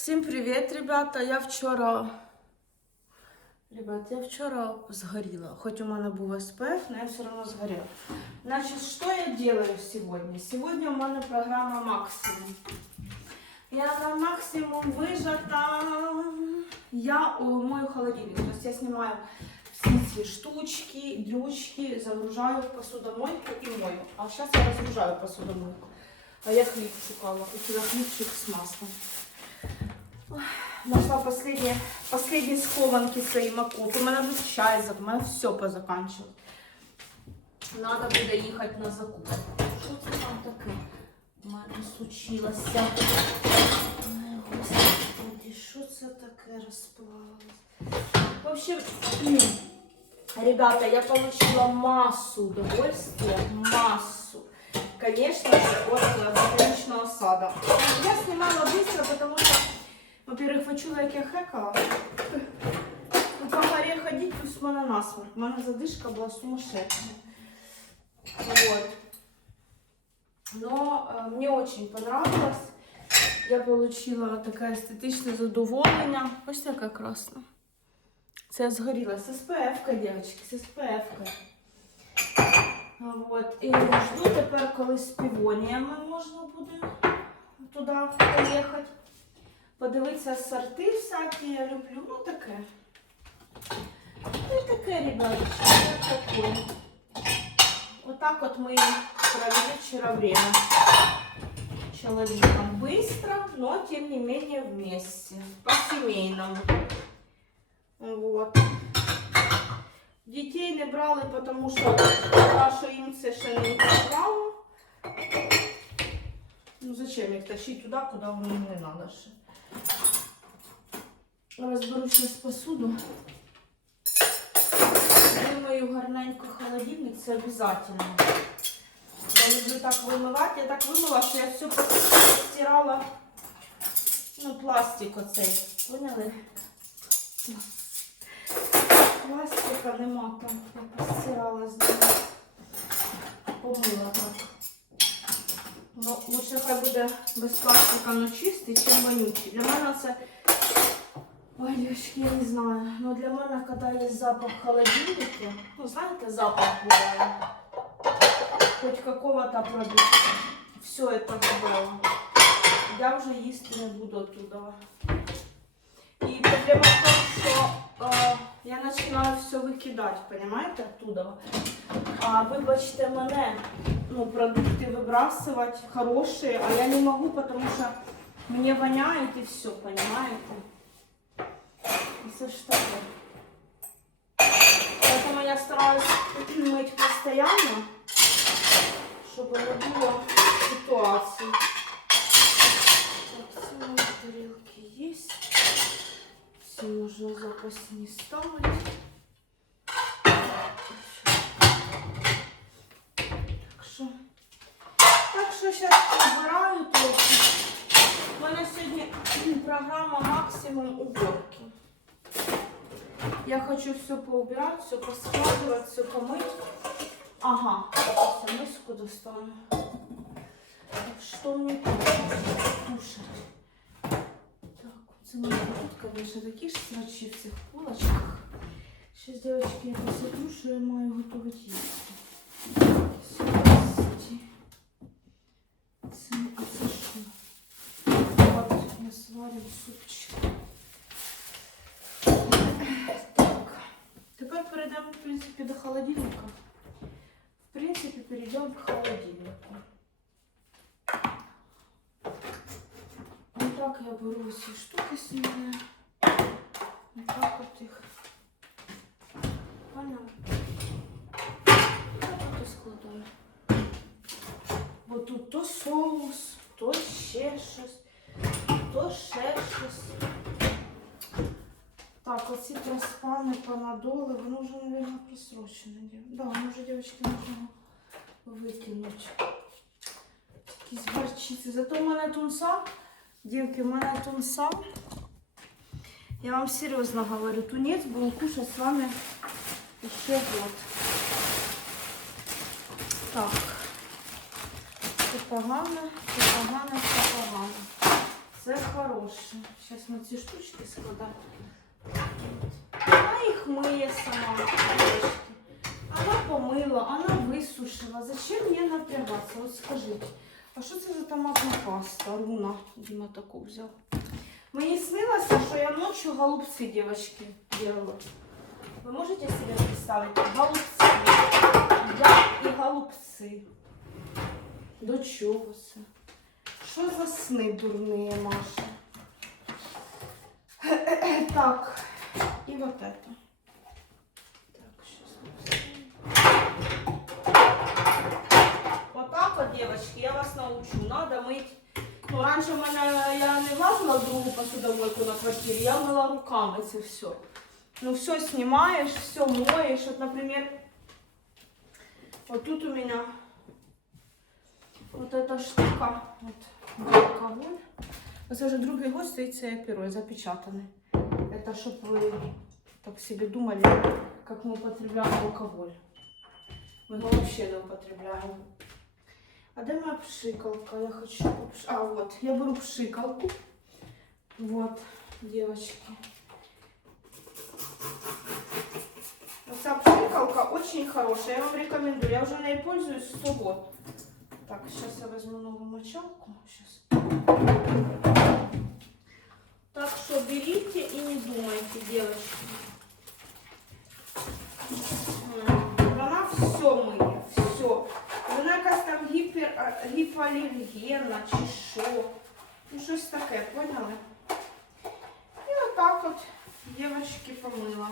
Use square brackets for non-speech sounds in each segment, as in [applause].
Всім привіт, ребята. Я вчора. Ребят, я вчора згоріла. Хоч у мене був СПФ, але я все одно згоріла. Значить, що я делаю сьогодні? Сьогодні у мене програма максимум. Я на максимум вижата. Я мою холодильник. То есть я снимаю все ці штучки, дрючки, загружаю в посудомойку и мою. А сейчас я разгружаю посудомойку. А я хліб шукала. У хлібчик с маслом. Нашла последние, последние схованки своей макут. У мене вже чай, у мене все позаканчивалось. Надо буде їхати на закупку. Що це там таке? У мене случилося. Господи, що це таке розплавилось? В общем, ребята, я получила массу удовольствия, массу. Конечно же, от ботаничного сада. Я снимала быстро, потому что, во-первых, почула, як я хекала. Ну, по горе ходить, плюс в мене насморк. У мене задишка була сумасшедшая. Вот. Но э, мне очень понравилось. Я получила таке естетичне задоволення. Ось яка красна. Це згоріла з СПФ-ка, дівчатки, з СПФ-ка. Вот. І жду тепер, коли з півоніями можна буде туди поїхати. Подивитися сорти всякі, я люблю. Ну таке. Ну і таке, ребяточки, такое. Вот так вот мы провели вчера время. Человеком быстро, но тем не менее вместе. По-семейному. Вот. Дітей не брали, тому що що їм це ще не цікаво. Ну зачем їх тащити туди, куди воно їм не треба ще. Розберу зараз посуду. Вимою гарненько холодильник, це обов'язково. Я люблю так вимивати. Я так вимила, що я все постирала. Ну, пластик оцей. Поняли? Пластика нема там. Я постирала з ним. Помила так. Ну, лучше хай буде без пластика, но чистий, чим вонючий. Для мене це. Ой, дівчатки, я не знаю. Ну для мене, коли є запах холодильника, ну знаєте, запах буває. Хоть какого-то продукта. Все это было. Я вже їсти не буду оттуда. І проблема в тому, що е, я починаю все викидати, понимаете, оттуда. А вибачте мене, ну, продукти вибрасувати хороші, а я не можу, тому що мені воняє і все, понимаете? І Це ж таке. Поэтому я стараюсь [clears throat] мыть постоянно, чтобы не было ситуации. Можно запас не ставить. Так що, так що сейчас убираю трохи. У мене сьогодні програма максимум уборки. Я хочу все поубирать, все поскладывать, все помыть. Ага, все, миску достану. Что мне кушать? Це мої тут, конечно, такі ж смачі в цих полочках. Сейчас, девочки, я посмотрю, що я маю готувати їсти. Це, а це що? Я сварю супчик. Так. Тепер перейдемо, в принципі, до холодильника. В принципе, перейдем к холодильнику. Вот так я беру эти штуки снимаю. Вот так вот их. Понял? Так вот и складываю. Вот тут то соус, то ще щось, то ще щось. Так, оці проспани, панадоли, воно вже, мабуть, просрочене. Да, воно вже, дівчатки, можна викинути. Якісь горчиці. Зато в мене тунца, дівки, в мене тунца. Я вам серйозно говорю, тунець будемо кушати з вами ще год. Так. Це погано, це погано, це погано. Це хороше. Зараз ми ці штучки складаємо. Вона їх миє сама. Вона помила, вона висушила. Зачем мені напрягатися? От скажіть. А що це за томатна паста? Руна. Діма таку взяв. Мені снилося, що я ночі голубці, девочки, делала. Ви можете себе представити? Голубці. Я і голубці. До чого це? Що за сни дурні, Маша? [clears throat] Так, і вот это. Вот, девочки, я вас научу. Надо мыть. Ну, раньше у мене я не влазила в другу посудомойку на квартирі, я мила руками це все. Ну, все снимаешь, все моешь. Вот, например, вот тут у меня вот эта штука, вот алкоголь. Це вже другий год стоїть цей перо, запечатаний. Это чтобы вы так себе думали, как мы употребляем алкоголь. Мы вообще не употребляем. А де моя пшикалка? Я хочу... А, вот. Я беру пшикалку. Вот, девочки. Эта пшикалка очень хорошая. Я вам рекомендую. Я уже на ней пользуюсь 100 год. Так, сейчас я возьму новую мочалку. Сейчас. Так что берите и не думайте, девочки. М, Вона все миє, гіпер, гіпоалергенна чи що. Ну, щось таке, поняли? І отак от дівчатки помила.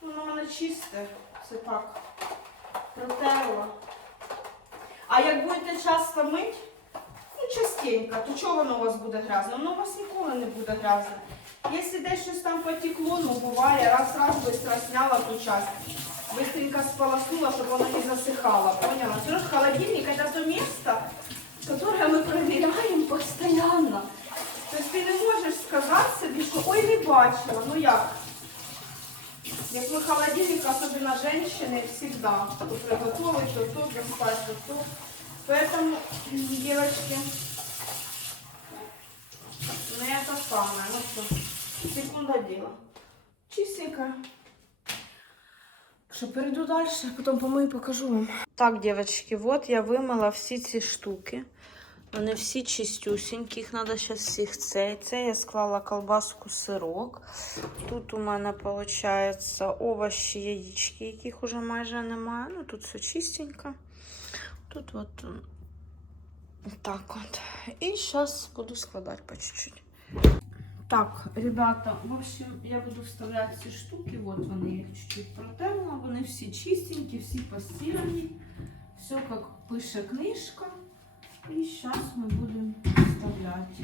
Воно мене чисте, це так. Протерла. А як будете часто мить, ну частенько, то чого воно у вас буде грязне? Воно у вас ніколи не буде грязне. Якщо десь щось там потекло, ну буває, раз-раз быстро сняла ту часть Быстренько сполоснула, чтобы оно не засыхало, поняла? Все равно холодильник это то место, которое мы проверяем постоянно. То есть ти не можеш сказати собі, що ой, не бачила, ну як? Як ми холодильник, особенно женщины, всегда. То приготовить, то то, достать, то то. Поэтому, девочки, ну это самое, ну что, секунда дела. Чистенько. Що перейду далі, потім помию покажу вам. Так, дівчатки, от я вимила всі ці штуки. Вони всі чистюсінькі, їх треба зараз всіх цей. Це я склала колбаску, сирок. Тут у мене, виходить, овочі, яєчки, яких уже майже немає. Ну, тут все чистенько. Тут от так от. І зараз буду складати по чуть-чуть. Так, ребята, в общем, я буду вставляти ці штуки. Вот вони, я їх чуть-чуть протерла. Вони всі чистенькі, всі постірані. Все, як пише книжка. І зараз ми будемо вставляти.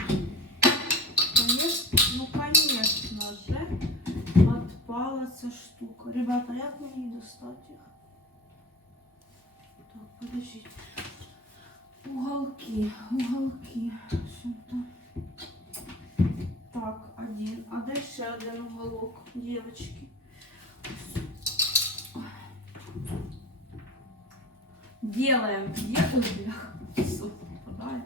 Конечно, ну, конечно же, отпала ця штука. Ребята, як мені достати їх? Так, подождите. Уголки, уголки. Сюда. Так, один. А де ще один уголок, девочки? Делаем. Делаем. Все, попадає.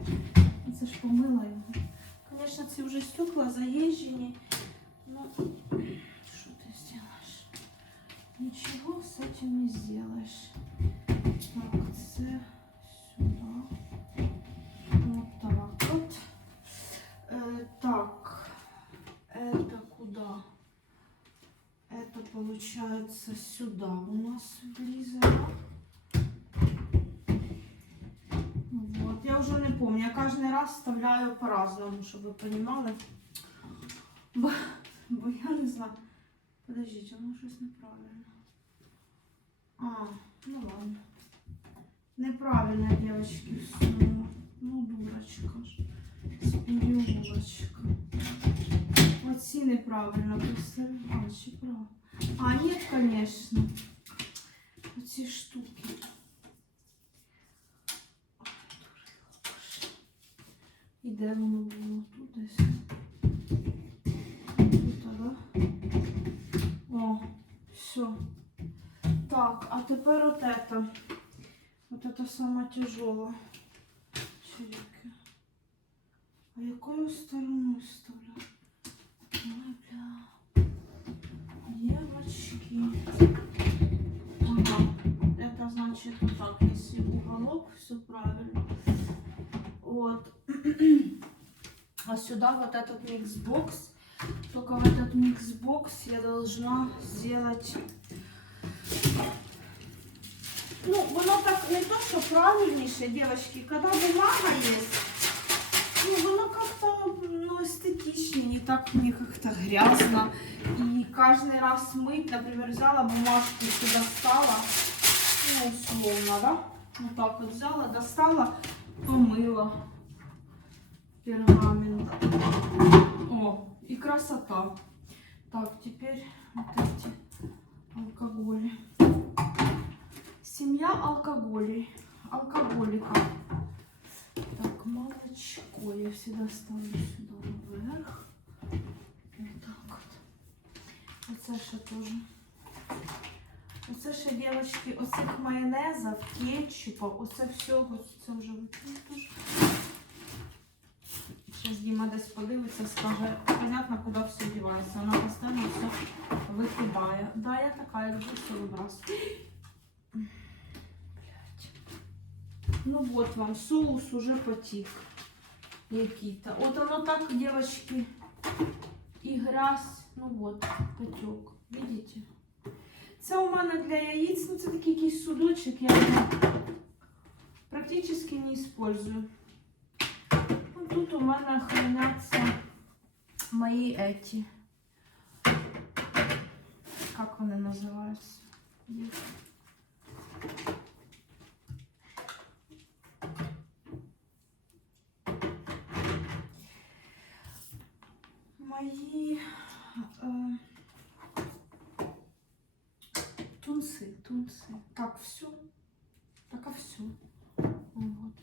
Це ж помила його. Конечно, ці вже стекла заїжджені. Ну, що ти зробиш? Нічого з цим не зробиш. Так, це сюди. Вот так вот. Э, так, получается сюда у нас влезает. Вот, я уже не помню. Я каждый раз вставляю по-разному, чтобы вы понимали. Бо, бо я не знаю. Подождите, воно щось неправильно. А, ну ладно. Неправильно, девочки, всунула. Ну, дурочка ж. Спірювачка. Оці неправильно писали. А, чи право? А, ні, конечно. Оці штуки. І де воно було? Тут десь. Тут, да? О, все. Так, а тепер от это. Вот это самое тяжелое. Чирики. А якою стороною вставляю? Значит вот так, если уголок, все правильно. Вот. [clears throat] А сюда вот этот миксбокс. Только в этот миксбокс я должна сделать... Ну, воно так не то, что правильнейшее, девочки. Когда бумага есть, ну, воно как-то ну, эстетичнее, не так мне как-то грязно. И каждый раз мыть, например, взяла бумажку, и достала, ну, условно, да? Вот так вот взяла, достала, помыла пергамент. О, и красота. Так, теперь вот эти алкоголи. Семья алкоголей. Алкоголиков. Так, молочко я всегда ставлю сюда наверх. Вот так от. Оце ще теж. Оце ще, дівчатки, оцих майонезів, кетчупа, оце всього, це вже викину. Зараз Діма десь подивиться, скаже, понятно, куди все дівається. Вона постійно все викидає. Да, я така, як все вибрасую. Ну вот вам соус уже потік. Який-то. От оно так, девочки, і грязь, ну вот, потек. Видите? Це у мене для яєць, ну це такий якийсь судочок, я його практично не использую. Ну, тут у мене храняться мої эти. Как вони називаються?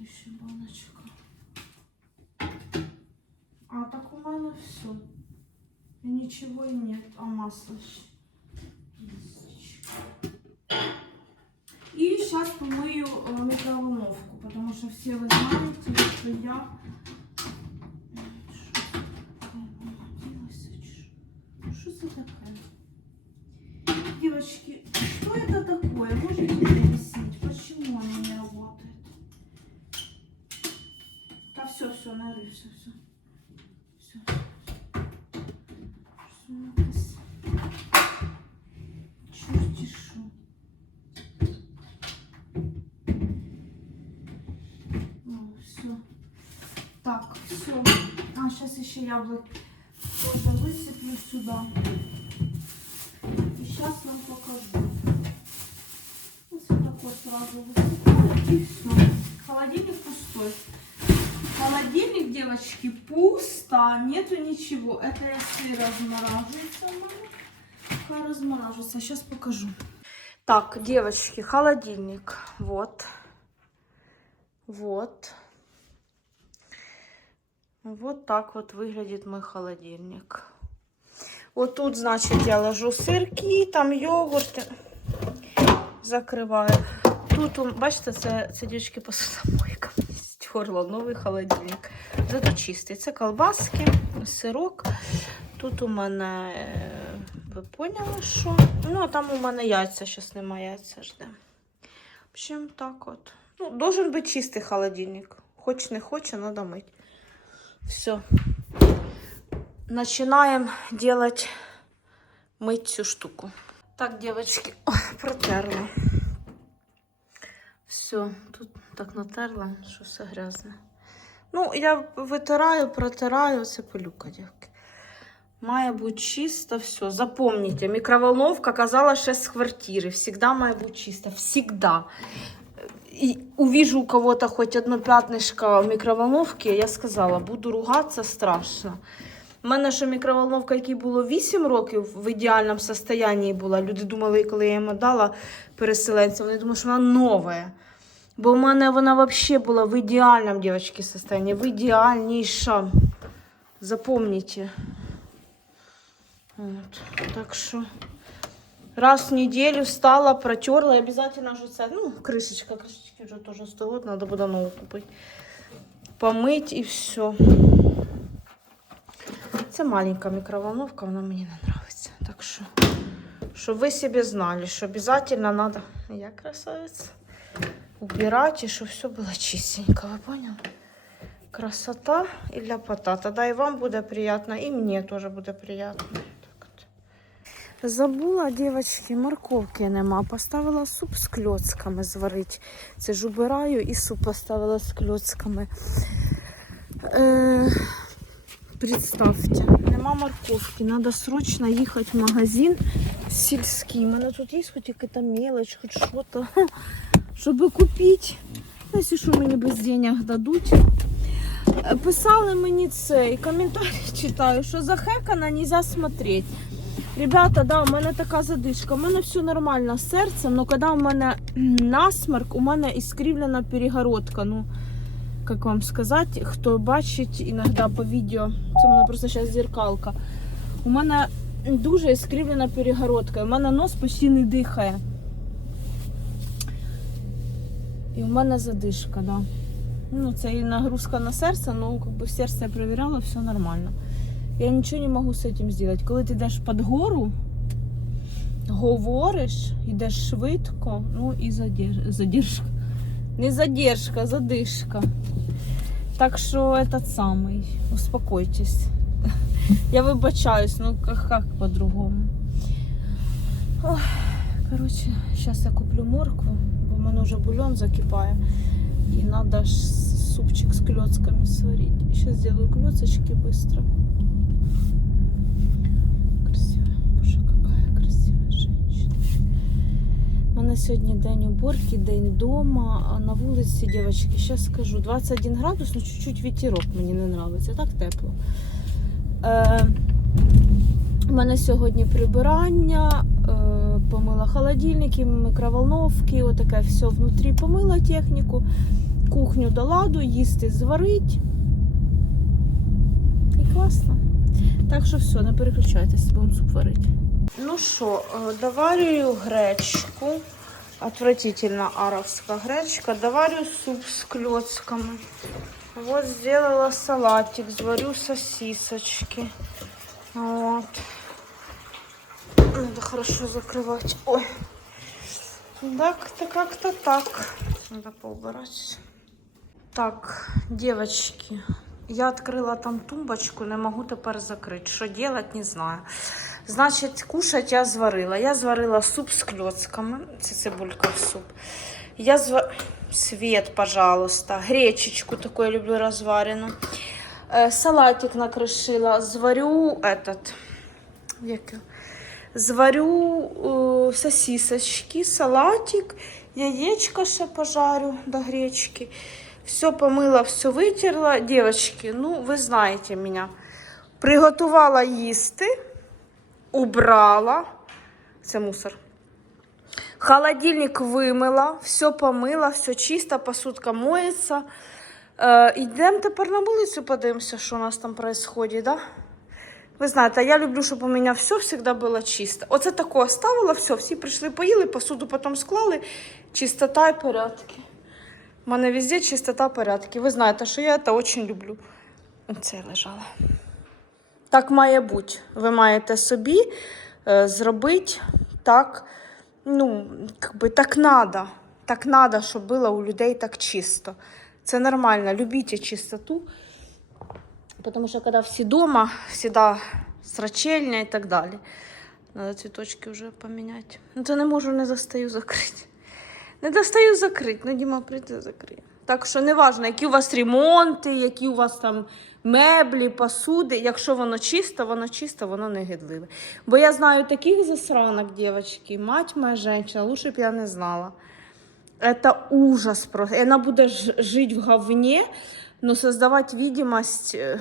Еще баночка. А так у мене все. Ничего и нет. А масло. И сейчас помою э, микроволновку, потому что все вы знаете, что я... все, все. Ну, все. Так, все. А, сейчас еще яблок тоже высыплю сюда. И сейчас вам покажу. Вот вот такой сразу высыпаю и все. Холодильник пустой. Холодильник, девочки, пусто, нету ничего. Это если размораживается. размораживается. Сейчас покажу. Так, девочки, холодильник. Вот. Вот. Вот так вот выглядит мой холодильник. Вот тут, значит, я ложу сырки, там йогурти. Закриваю. Тут, бачите, це, це дівчатки посудомойка. Стерла новий холодильник. Зато чистий. Це колбаски, сирок. Тут у мене, е, ви поняли, що? Ну, а там у мене яйця, зараз немає яйця жде. В общем, так от. Ну, должен бути чистий холодильник. Хоч не хоче, надо мить. Все. Начинаем делать мыть цю штуку. Так, девочки, [laughs] протерла. Все, тут так натерла, що все грязне. Ну, я витираю, протираю, це пилюка, дівки. Має бути чисто все. Запомните, микроволновка казала ще з квартири. Всегда має бути чисто. Всегда. И увижу у кого-то хоть одно пятнышко в микроволновке, я сказала, буду ругатися страшно. У мене ще мікроволновка, якій було 8 років, в ідеальному стані була. Люди думали, коли я йому дала переселенцям, вони думали, що вона нова. Бо в мене вона взагалі була в ідеальному, дівчатки, стані, в ідеальніша. Запомните. Вот. Так що раз в неделю встала, протерла, и обязательно же це, ну, крышечка, крышечки вже теж стоїть, надо буде нову купити. Помыть и все. Це маленька мікроволновка, вона мені не подобається. Так що, щоб ви собі знали, що обов'язково треба, я красавиця, убирати, і щоб все було чистенько, ви поняли? Красота і ляпота. Тоді і вам буде приємно, і мені теж буде приємно. Так от. Забула, дівчатки, морковки нема. Поставила суп з кльоцками зварити. Це ж убираю і суп поставила з кльоцками. Е, представьте, нема морковки. Надо срочно їхати в магазин сільський. У мене тут є хоч якась мелочь, хоч що-то, [laughs] щоб купити. Ну, що мені без денег дадуть. Е, Писали мені це і коментарі [laughs] читаю, що захекана нельзя смотреть. Ребята, да, у мене така задишка. У мене все нормально з серцем, але коли у мене [clears throat] насморк, у мене іскривлена перегородка. Ну, як вам сказати, хто бачить іноді по відео, це в мене просто зараз зеркалка. У мене дуже іскривлена перегородка. У мене нос почти не дихає. І у мене задишка, да. Ну, це і нагрузка на серце, ну, как бы серце я перевіряла, все нормально. Я нічого не можу з цим зробити. Коли ти йдеш під гору, говориш, йдеш швидко, ну і задерж... задержка. Не задержка, задишка. Так що этот самый, успокойтесь. Я вибачаюсь, ну как, как по-другому. Ой, короче, сейчас я куплю моркву, мене вже бульон закипає. Надо ж супчик с клетками сварить. Сейчас сделаю клеточки быстро. Красивая. Боже, какая красивая женщина. У мене сьогодні день уборки, день дома. А на вулиці, дівчатки, зараз скажу, 21 градус, ну чуть-чуть вітерок мені не подобається, так тепло. Е, у мене сьогодні прибирання, е, помила холодильники, микроволновки, отаке все внутрі помила техніку, кухню до ладу, їсти зварить. І класно. Так що все, не переключайтесь, будемо суп варити. Ну що, е, доварюю гречку. Отвратительно аровська гречка. Доварю суп з кльоцками. Вот сделала салатик, зварю сосисочки. Вот. Надо хорошо закрывать. Ой. Так-то как-то так. Надо поубирать. Так, девочки, я открыла там тумбочку, не могу тепер закрити. Що делать, не знаю. Значить, кушать я зварила. Я зварила суп з кльоцками. Це цибулька в суп. Я зва... Свет, пожалуйста. Гречечку таку я люблю розварену. Е, салатик накришила. Зварю этот... Як... Зварю е, сосисочки, салатик, яєчко ще пожарю до гречки. Все помила, все витерла. Девочки, ну ви знаєте мене. Приготувала їсти, убрала. Це мусор. Холодильник вимила, все помила, все чисто, посудка моється. Е, йдемо тепер на вулицю, подивимося, що у нас там відбувається, да? Ви знаєте, я люблю, щоб у мене все завжди було чисто. Оце таке оставила, все, всі прийшли, поїли, посуду потім склали. Чистота і порядки. У мене везде чистота, порядки. Ви знаєте, що я це дуже люблю. Це лежало. Так має бути. Ви маєте собі е, зробити так, ну, как би так надо. Так надо, щоб було у людей так чисто. Це нормально. Любіть чистоту. Потому что когда все дома, всегда срачельня и так далее. Надо цветочки уже поменять. Ну, то не можу, не достаю закрити. Не достаю закрити, ну Діма прийде закриє. Так що не важно, які у вас ремонти, які у вас там меблі, посуди. Якщо воно чисто, воно чисто, воно не гидливе. Бо я знаю таких засранок, дівчатки, мать моя женщина, лучше б я не знала. Это ужас просто. И она будет жить в говне, но создавать видимость э,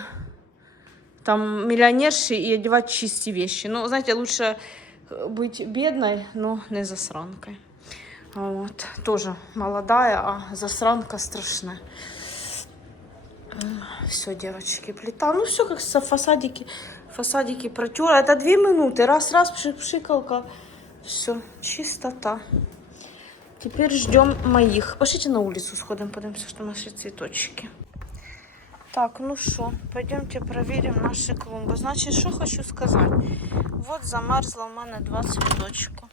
там миллионерши и одевать чистые вещи. Ну, знаете, лучше э, быть бедной, но не засранкой. Вот. Тоже молодая, а засранка страшная. Все, девочки, плита. Ну, все как со фасадики. Фасадики протерла. Это две минуты. Раз-раз, пшик- пшикалка. Все, чистота. Теперь ждем моих. Пошлите на улицу сходим, подивимося, что наши цветочки. Так, ну що, пойдемте проверим наші клумби. Значить, що хочу сказати. Вот замерзла у мене два цвіточка.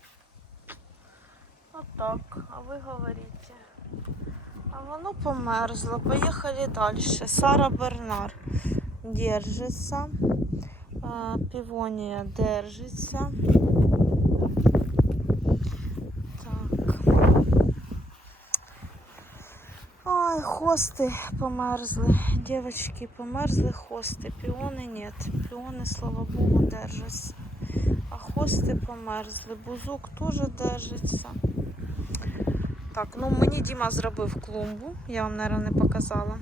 Отак, а ви говорите. А воно померзло. Поїхали далі. Сара Бернар держиться. Півонія держиться. Так. Ой, хости померзли. Девочки, померзли хости. Піони нет. Піони, слава Богу, держаться. А хости померзли. Бузок теж держиться. Так, ну мені Діма зробив клумбу. Я вам, мабуть, не показала.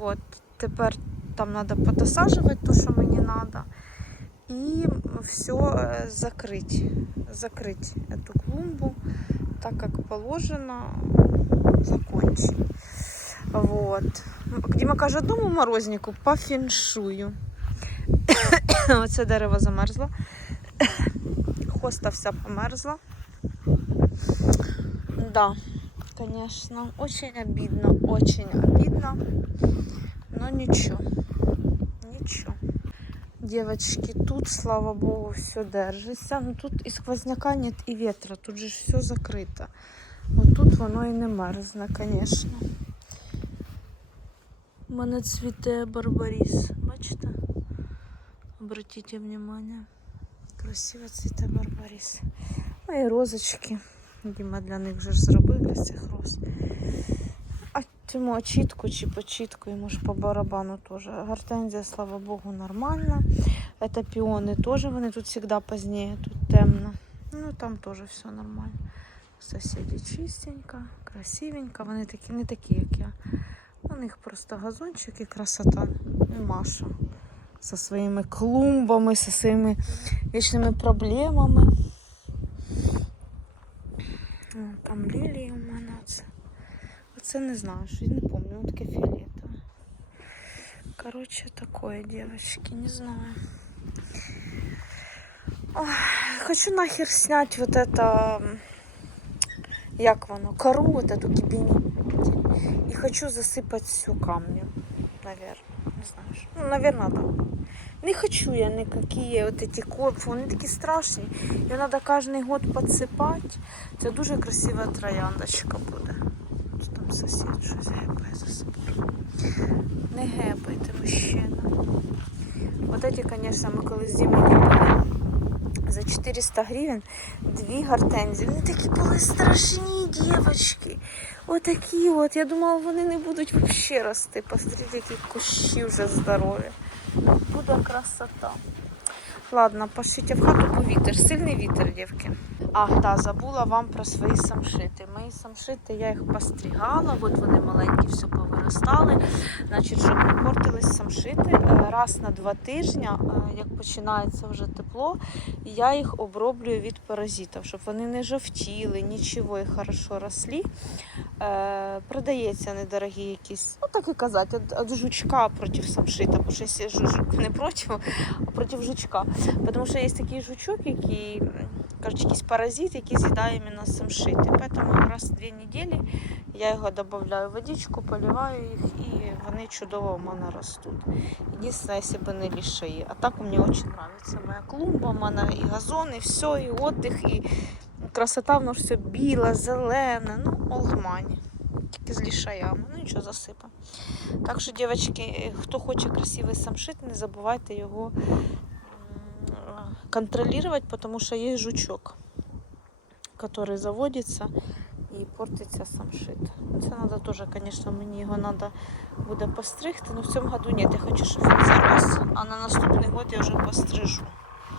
Вот. Тепер там треба подосаживать то, що мені треба. І все э, закрыть. Закрыть эту клумбу так, как положено, Закончить. Вот. Діма каже, одному морознику по феншую. Оце дерево замерзло. Хоста вся померзла. Да, конечно, очень обидно, очень обидно. Но ничего, ничего. Девочки, тут, слава богу, все держится. Ну тут и сквозняка нет, и ветра. Тут же все закрыто. Вот тут воно і не мерзне, конечно. У мене цвіте барбарис. Бачите? Обратите внимание. Красиво цвіте барбарис. Ну і розочки. Діма для них вже ж зробив для цих роз. А цьому очітку чи почітку йому ж по барабану теж. Гортензія, слава Богу, нормальна. Это піони теж, вони тут завжди пізніше, тут темно. Ну там теж все нормально. Сусіди чистенько, красивенько. Вони такі, не такі, як я. У них просто газончик і красота. І Маша зі своїми клумбами, зі своїми вічними проблемами. Там лілії у мене оце. Оце не знаю, що не пам'ятаю, таке фіолетове. Короче, такое, девочки, не знаю. Ой, хочу нахер снять вот это, як воно, кору вот эту кибени. И хочу засыпать все камнем, наверное. Не знаю. що. Ну, наверное, да. Не хочу я никакие вот эти корфи, вони такі страшні. Її треба кожен год підсипати. Це дуже красива трояндочка буде. Що там сусід щось гепає за собою. Не гепайте, мужчина. Вот эти, конечно, ми колись з Дімою купили за 400 гривень дві гортензії. Вони такі були страшні, дівчатки. Отакі от. Я думала, вони не будуть взагалі рости. Посмотрите, які кущі вже здорові. Буде красота. Ладно, пошлите в хату, бо вітер. Сильний вітер, дівки. Ах, да, забула вам про свої самшити. Мої самшити, я їх постригала, от вони маленькі, все повиростали. Значить, щоб не портились самшити, е, раз на два тижні, е, як починається вже тепло, я їх оброблюю від паразитів, щоб вони не жовтіли, нічого і хорошо росли. Е, продається недорогі якісь, ну так і казати, від, жучка проти самшита, бо щось жук не проти, а проти жучка. Тому що є такий жучок, який, м, коротше, якийсь паразит, який з'їдає іменно самшити. Тому раз в дві неділі я його додаю в водичку, поливаю їх і вони чудово в мене ростуть. Єдине, якщо б не лішаї. А так мені дуже подобається моя клумба, в мене і газон, і все, і віддих, і красота, воно все біле, зелене, ну, олдмані. Тільки з лішаями, ну нічого засипа. Так що, дівчатки, хто хоче красивий самшит, не забувайте його контролировать, потому что есть жучок, который заводится і портиться самшит. Це треба теж, звісно, мені його треба буде постригти, але в цьому году ні, я хочу, щоб він зарос, а на наступний год я вже пострижу.